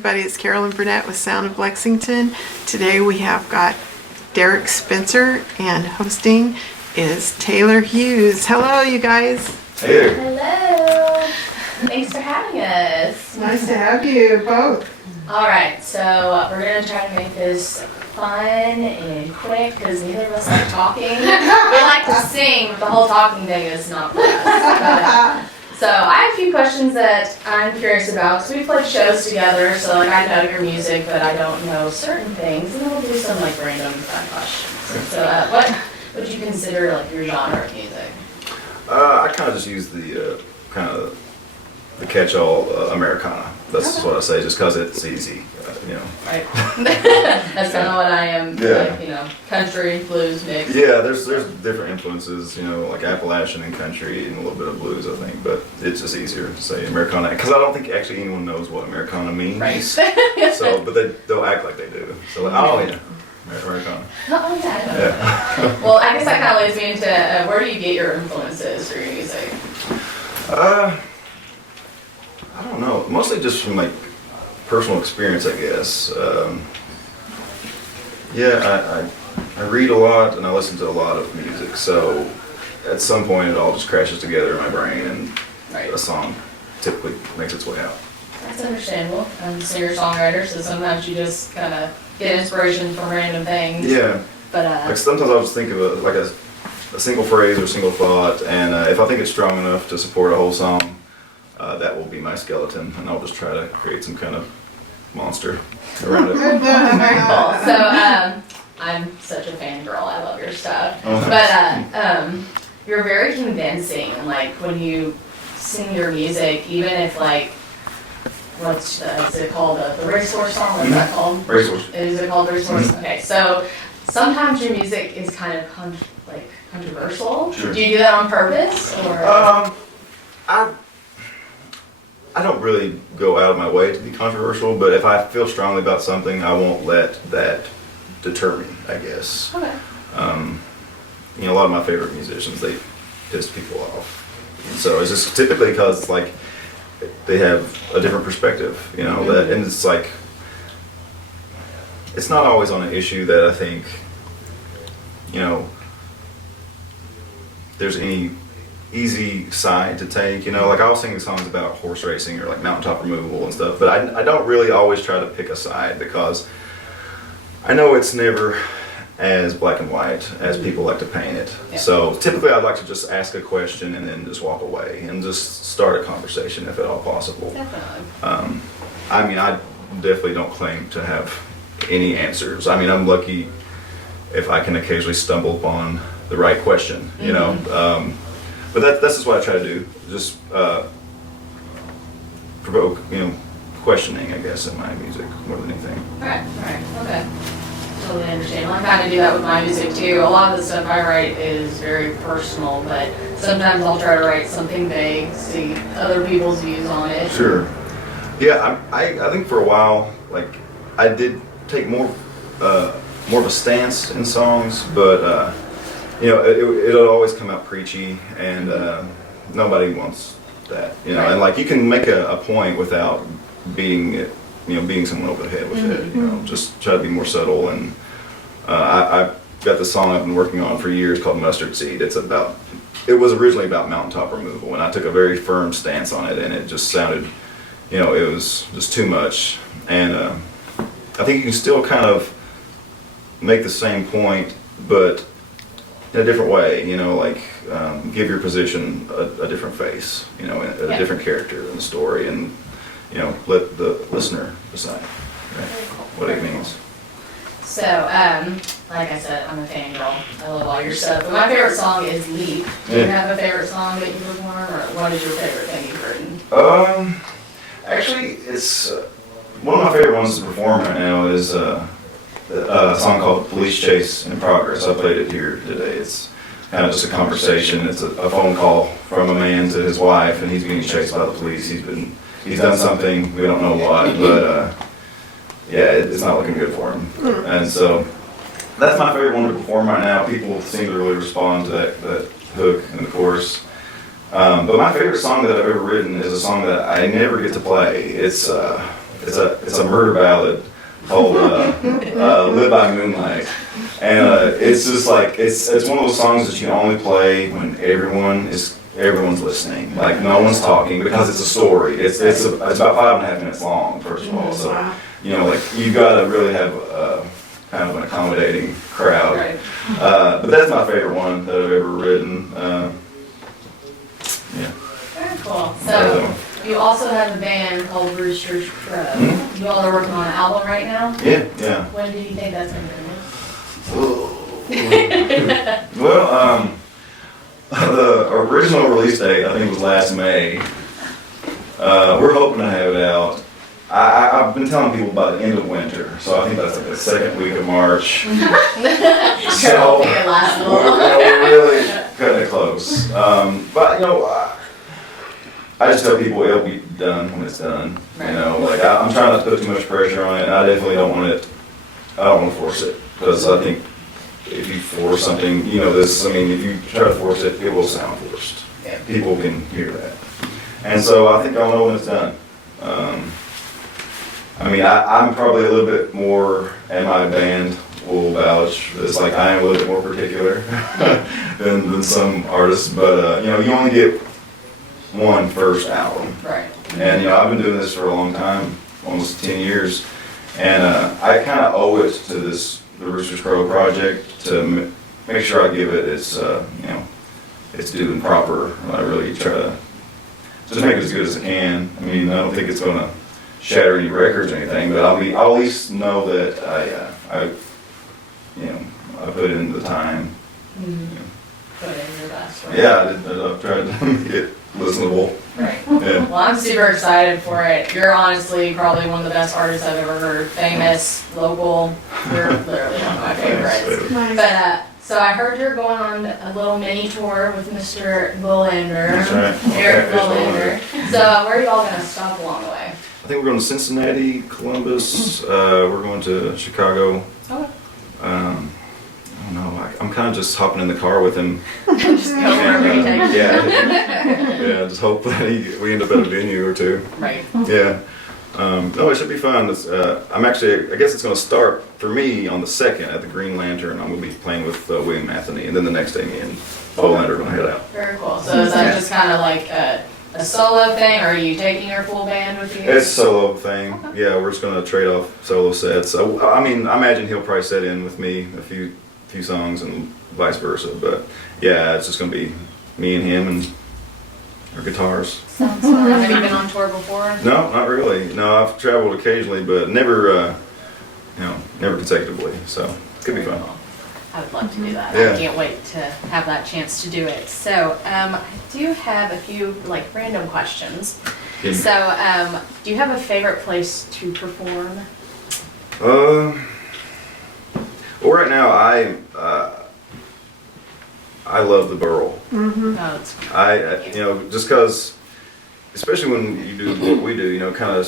everybody, it's Carolyn Burnett with Sound of Lexington. Today we have got Derek Spencer and hosting is Taylor Hughes. Hello you guys. Hey. Hello. Thanks for having us. Nice to have you both. Alright, so we're going to try to make this fun and quick because neither of us like talking. We like to sing, but the whole talking thing is not for us. So I have a few questions that I'm curious about because we played shows together, so like I know your music, but I don't know certain things, and then we'll do some like random fun questions. So what would you consider like your genre of music? I kind of just use the the catch-all Americana. That's Okay. what I say, just because it's easy, you know. Right. That's kind of what I am. Yeah. Like, you know, country, blues mix. Yeah, there's different influences, you know, like Appalachian and country and a little bit of blues, I think, but it's just easier to say Americana because I don't think actually anyone knows what Americana means. Right. So, but they'll act like they do. So, like, oh yeah, Americana. Oh yeah. I know. Yeah. Well, I guess that kind of leads me into where do you get your influences for your music? I don't know. Mostly just from like personal experience, I guess. I read a lot and I listen to a lot of music. So at some point, it all just crashes together in my brain, and Right. a song typically makes its way out. That's understandable. I'm a singer-songwriter, so sometimes you just kind of get inspiration from random things. Yeah. But Like sometimes I'll just think of a single phrase or a single thought, and if I think it's strong enough to support a whole song, that will be my skeleton, and I'll just try to create some kind of monster around it. very cool. So I'm such a fangirl. I love your stuff. Oh, But you're very convincing. Like when you sing your music, even if like what's is it called the racehorse song? What's that called? Racehorse. Is it called racehorse? Okay, so sometimes your music is kind of controversial. Sure. Do you do that on purpose, or? I don't really go out of my way to be controversial, but if I feel strongly about something, I won't let that deter me, I guess. Okay. You know, a lot of my favorite musicians, they piss people off. And so it's just typically because, like, they have a different perspective, you know, that, and it's like, it's not always on an issue that I think, you know, there's any easy side to take, you know, like I'll sing songs about horse racing or like mountaintop removal and stuff, but I don't really always try to pick a side because I know it's never as black and white as people like to paint it. Yeah. So typically I'd like to just ask a question and then just walk away and just start a conversation if at all possible. Definitely. I mean, I definitely don't claim to have any answers. I mean, I'm lucky if I can occasionally stumble upon the right question, you know. But that's just what I try to do, just provoke, you know, questioning, I guess, in my music more than anything. Right, okay. Totally understand. I kind of do that with my music too. A lot of the stuff I write is very personal, but sometimes I'll try to write something vague, see other people's views on it. Sure. Yeah, I think for a while, like, I did take more of a stance in songs, but you know, it'll always come out preachy, and nobody wants that, you know. Right. And like, you can make a point without beating someone over the head with it, you know. Just try to be more subtle. And I've got this song I've been working on for years called Mustard Seed. It was originally about mountaintop removal, and I took a very firm stance on it, and it just sounded, you know, it was just too much. And I think you can still kind of make the same point, but in a different way, you know, like give your position a different face, you know, a different character in the story, and, you know, let the listener decide, right, what it means. So, like I said, I'm a fangirl. I love all your stuff. But my favorite song is Leap. Do you have a favorite song that you perform, or what is your favorite thing you've written? Actually, it's one of my favorite ones to perform right now is a song called Police Chase in Progress. I played it here today. It's kind of just a conversation. It's a phone call from a man to his wife, and he's being chased by the police. He's done something, we don't know what, but yeah, it's not looking good for him. And so that's my favorite one to perform right now. People seem to really respond to that hook and the chorus. But my favorite song that I've ever written is a song that I never get to play. It's it's a murder ballad called "Live by Moonlight," and it's just like it's one of those songs that you only play when everyone's listening, like no one's talking, because it's a story. It's about 5.5 minutes long, first of all. So like you gotta really have kind of an accommodating crowd. Right. But that's my favorite one that I've ever written. Yeah. Very cool. So you also have a band called Rooster's Crow. You all are working on an album right now? Yeah. When do you think that's going to be? Well, the original release date, I think, was last May. We're hoping to have it out. I've been telling people by the end of winter, so I think that's like the second week of March. So we're really cutting it close. But I just tell people it'll be done when it's done. Like I'm trying not to put too much pressure on it. And I definitely don't want it. I don't want to force it, because I think if you force something, if you try to force it, it will sound forced. Yeah. People can hear that. And so I think I'll know when it's done. I'm probably a little bit more, and my band will vouch, it's like I am a little bit more particular than some artists, but you only get one first album. Right. And I've been doing this for a long time, almost 10 years, and I kind of owe it to the Rooster's Crow project to make sure I give it its due and proper. I really try to just make it as good as I can. I don't think it's gonna shatter any records or anything, but I'll at least know that I put in the time. Put in your best. Right? Yeah, I've tried to make it listenable. Right. Yeah. Well, I'm super excited for it. You're honestly probably one of the best artists I've ever heard. Famous, local. You're literally one of my favorites. Nice. But so I heard you're going on a little mini tour with Mr. Bullander. That's right. Eric Okay, Bullander. So where are you all gonna stop along the way? I think we're going to Cincinnati, Columbus. We're going to Chicago. Okay. I don't know. I'm kind of just hopping in the car with him. Just go wherever you take you. Yeah. Just hope that we end up at a venue or two. Right. Yeah. No, it should be fun. I guess it's going to start for me on the 2nd at the Green Lantern. I'm going to be playing with William Anthony, and then the next day me and Bolander are going to head out. Very cool. So is that just kind of like a solo thing, or are you taking your full band with you? It's a solo thing. Okay. Yeah, we're just going to trade off solo sets. I imagine he'll probably set in with me a few songs and vice versa. But yeah, it's just going to be me and him and our guitars. Sounds fun. Have you been on tour before? No, not really. No, I've traveled occasionally, but never consecutively. So it could be fun. I would love to do that. Yeah. I can't wait to have that chance to do it. So I do have a few random questions. Yeah. So do you have a favorite place to perform? Well, right now I love the Burl. Oh, that's cool. Just because, especially when you do what we do, kind of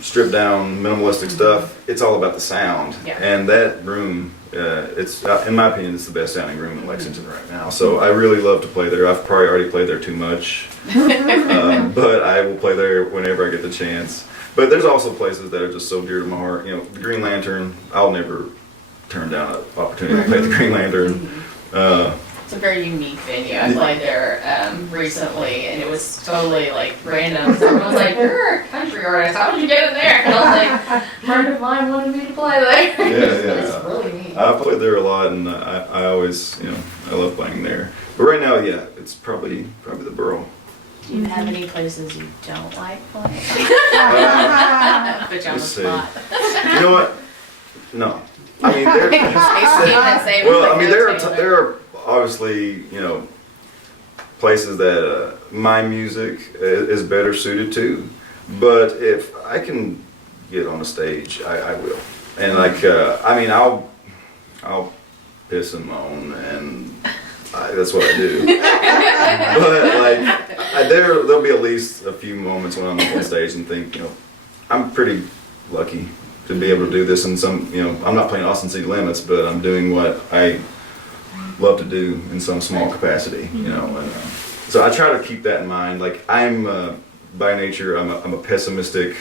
stripped down minimalistic stuff, it's all about the sound. Yeah. And that room, it's in my opinion, it's the best sounding room in Lexington right now. So I really love to play there. I've probably already played there too much, but I will play there whenever I get the chance. But there's also places that are just so dear to my heart. The Green Lantern, I'll never turn down an opportunity to play the Green Lantern. It's a very unique venue. I played there recently, and it was totally random. So everyone was like, "You're a country artist. How did you get in there?" And I was like, "A friend of mine wanted me to play there." Yeah. It's really neat. I've played there a lot, and I always, I love playing there. But right now, yeah, it's probably the Burl. Do you have any places you don't like playing? Put you on the Let's see. spot. You know what? No. There are obviously, places that my music is better suited to. But if I can get on a stage, I will. And I'll piss and moan, and that's what I do. But there'll be at least a few moments when I'm up on stage and think, I'm pretty lucky to be able to do this in some, I'm not playing Austin City Limits, but I'm doing what I love to do in some small capacity, and so I try to keep that in mind. I'm by nature, I'm a pessimistic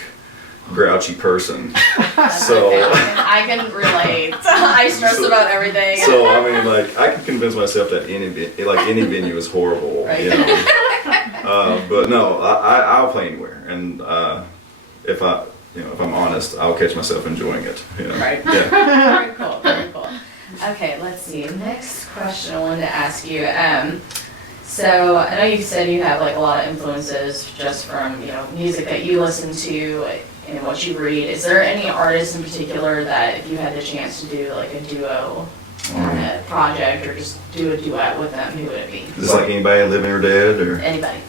grouchy person. That's So, okay. I can relate. I stress about everything. so I mean, like, I can convince myself that any venue is horrible, Right. you know. But no, I'll play anywhere, and if I'm honest, I'll catch myself enjoying it. You know? Right. Yeah. Very cool. Very cool. Okay, let's see. Next question I wanted to ask you. So I know you said you have like a lot of influences just from music that you listen to and what you read. Is there any artist in particular that if you had the chance to do like a duo on a project or just do a duet with them, who would it be? Is this like anybody living or dead, or? Anybody.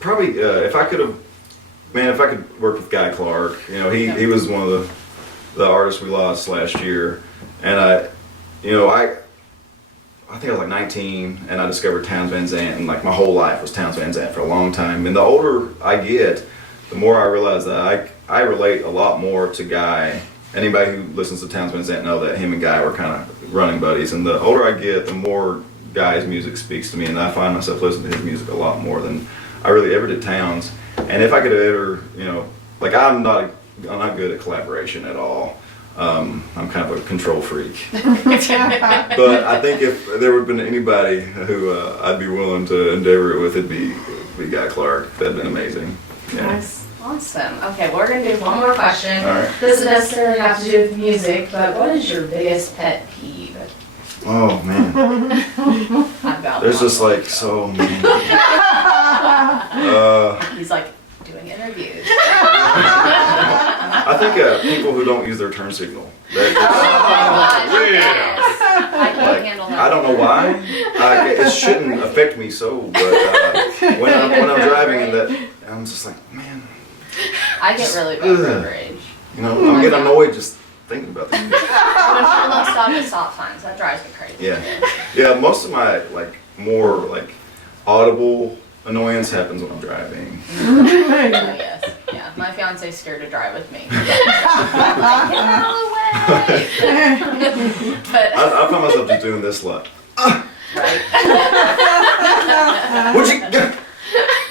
Probably if I could work with Guy Clark. He was one of the artists we lost last year, and I think I was like 19, and I discovered Townes Van Zandt, and like my whole life was Townes Van Zandt for a long time. And the older I get, the more I realize that I relate a lot more to Guy. Anybody who listens to Townes Van Zandt know that him and Guy were kind of running buddies. And the older I get, the more Guy's music speaks to me, and I find myself listening to his music a lot more than I really ever did Townes. And if I could ever, like I'm not good at collaboration at all. I'm kind of a control freak. But I think if there would have been anybody who I'd be willing to endeavor it with, it'd be Guy Clark. That'd been amazing. Yeah. Nice. Awesome. Okay, we're going to do one more question. All right. Doesn't necessarily have to do with music, but what is your biggest pet peeve? Oh man, About there's one. just like so many. He's like doing interviews. I think people who don't use their turn signal. That Yes. I can't handle that. I don't know why. It shouldn't affect me so, but when I'm driving and that, I'm just like, man, I get really bad road rage. I'm getting annoyed just thinking about that. When people don't stop at stop signs, that drives me crazy. Yeah. Most of my more audible annoyance happens when I'm driving. Oh, yes. Yeah. My fiance's scared to drive with me. I'm like, get out of the way. But I find myself just doing this like, right. would you?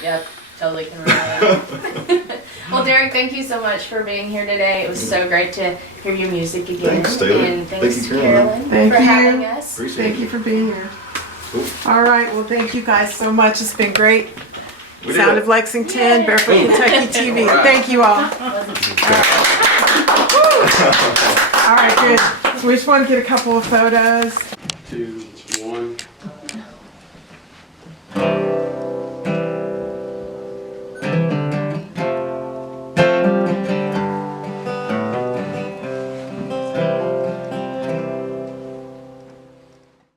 Yep. Totally can relate. Well, Derek, thank you so much for being here today. It was so great to hear your music again. Thanks, Taylor. And thanks Thank to you, Carolyn. Carolyn Thank for you. having us. Appreciate Thank it. you for being here. Cool. All right, well, thank you guys so much. It's been great. We did Sound it. of Lexington, Yay. Barefoot KY TV. All right. Thank you all. All right, good. So we just want to get a couple of photos. 2, 1.